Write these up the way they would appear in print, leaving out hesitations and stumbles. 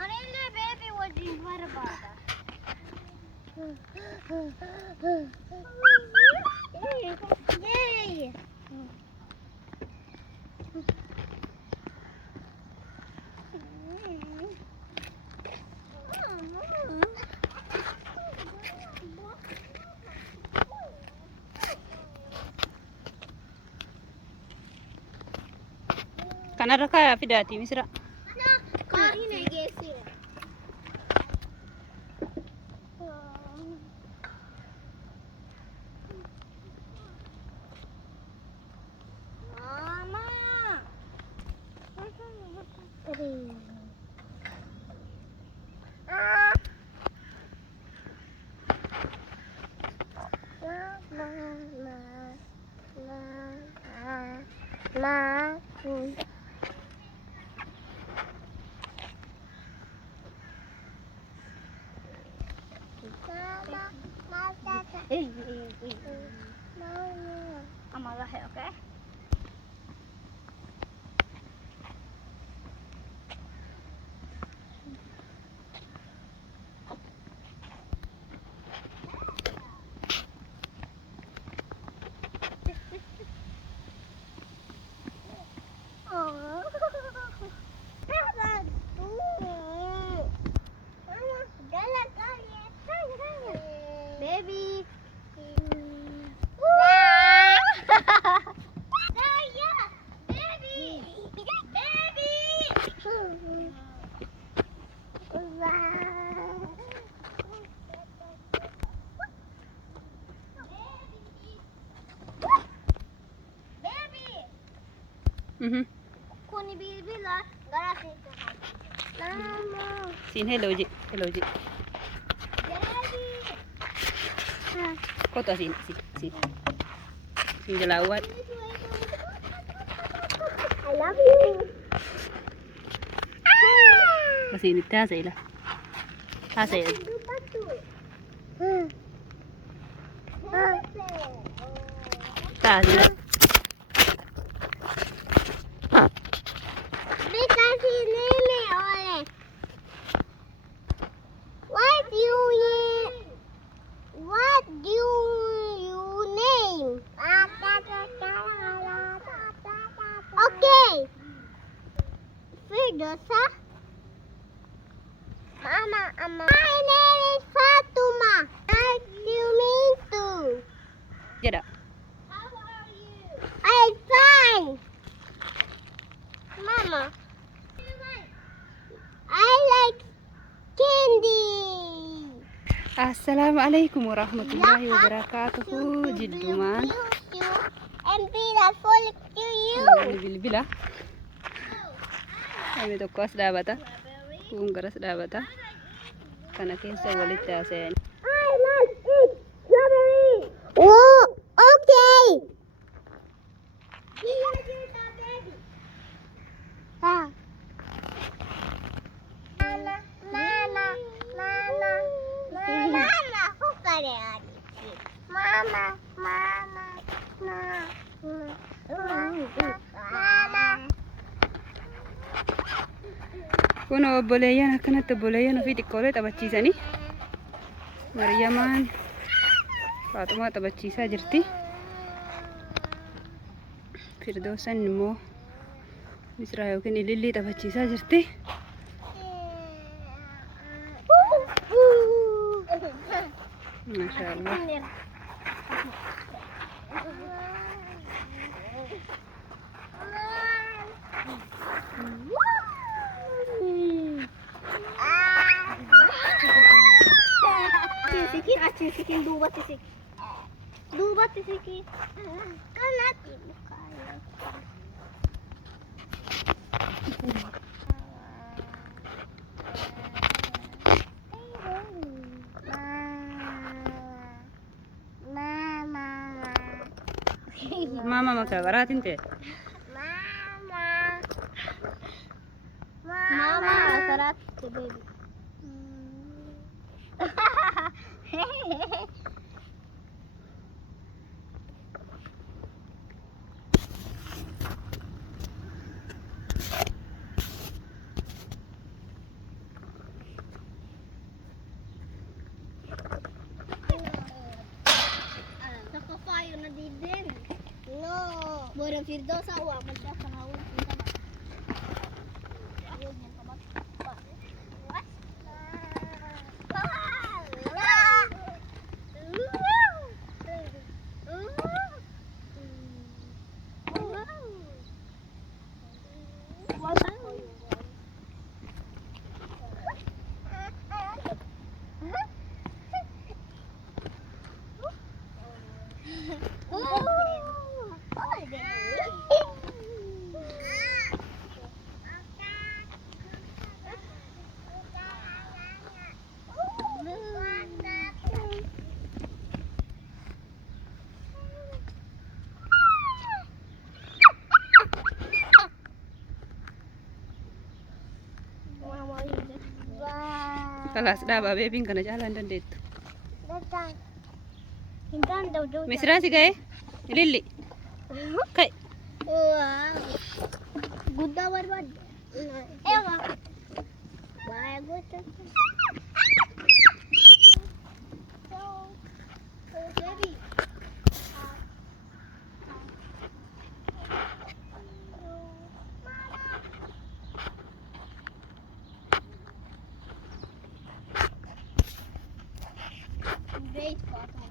Anilli baby wajin warabada. Yay! Kanarra kaayaa fidaati Misra. Kari na geesse. Mama. Ahmad lahir, okay? Baby. Kuni bilbila garasi itu. Mama. Siin hello ji. Daddy. Kota siin. Siin jalawat. I love you. Masih taasay la. Taasay. Taasay. Because his name is Ole. What do you name? Okay. Firdosa. Mama. My name is Fatuma. Nice to meet you. Jada. How are you? I'm fine. Mama. I like candy. Assalamualaikum warahmatullahi wabarakatuh. Jiddumaan. And Bila follow to you. Bilbila. Kami tokko as dhaabata. Kun garas dhaabata. Kana keessa walitti haasa'an. I must eat strawberry. Oh, okay. Kun obboleyyan akkanatti obboleyyan ofii xiqqoolee taphachiisanii Mariyamaan Faatumaa taphachiisaa jirti. Firdoosan immoo Misra yookiin Ililli taphachiisaa jirti. Maashaallah. Tisikin dua tisik. Dua tisikin. Kan nanti bukanya. Mama magkakaratin te. Mama karat ke baby. No. Bora Firdosa wa Ahmad dah kenal kita. Kalas dhaba beebiin kana caalaan dandeettu. Datang. Hintaan jauh-jauh. Misra si gahe? Ililli. Kai. Wah. Gudda barbad. Ewa. Bahaya gudda. Baby. Great photo.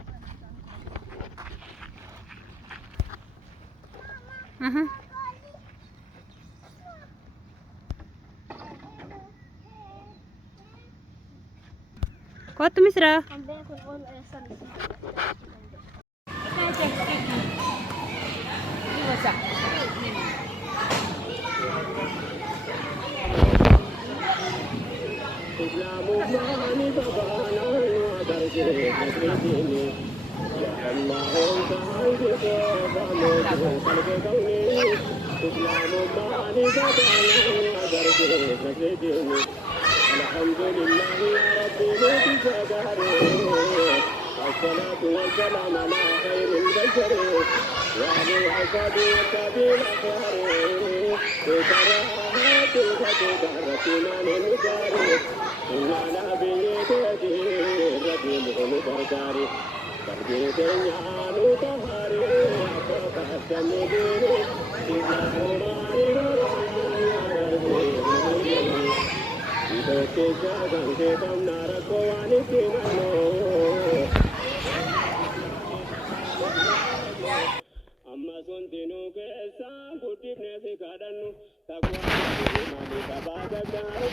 Kau tu Misra? Ambil phone esan. الصلاة والسلام على خير البشر وعلى عباده والتابعين الأخيار بكراهات فتدارتنا للمدار إن على بيته ربهم بركاري تربيتين يعانو طهاري أفرق السنبين إذا amma sontinu keessa guddifne si kadhannu takwa mali kabaa gaggaara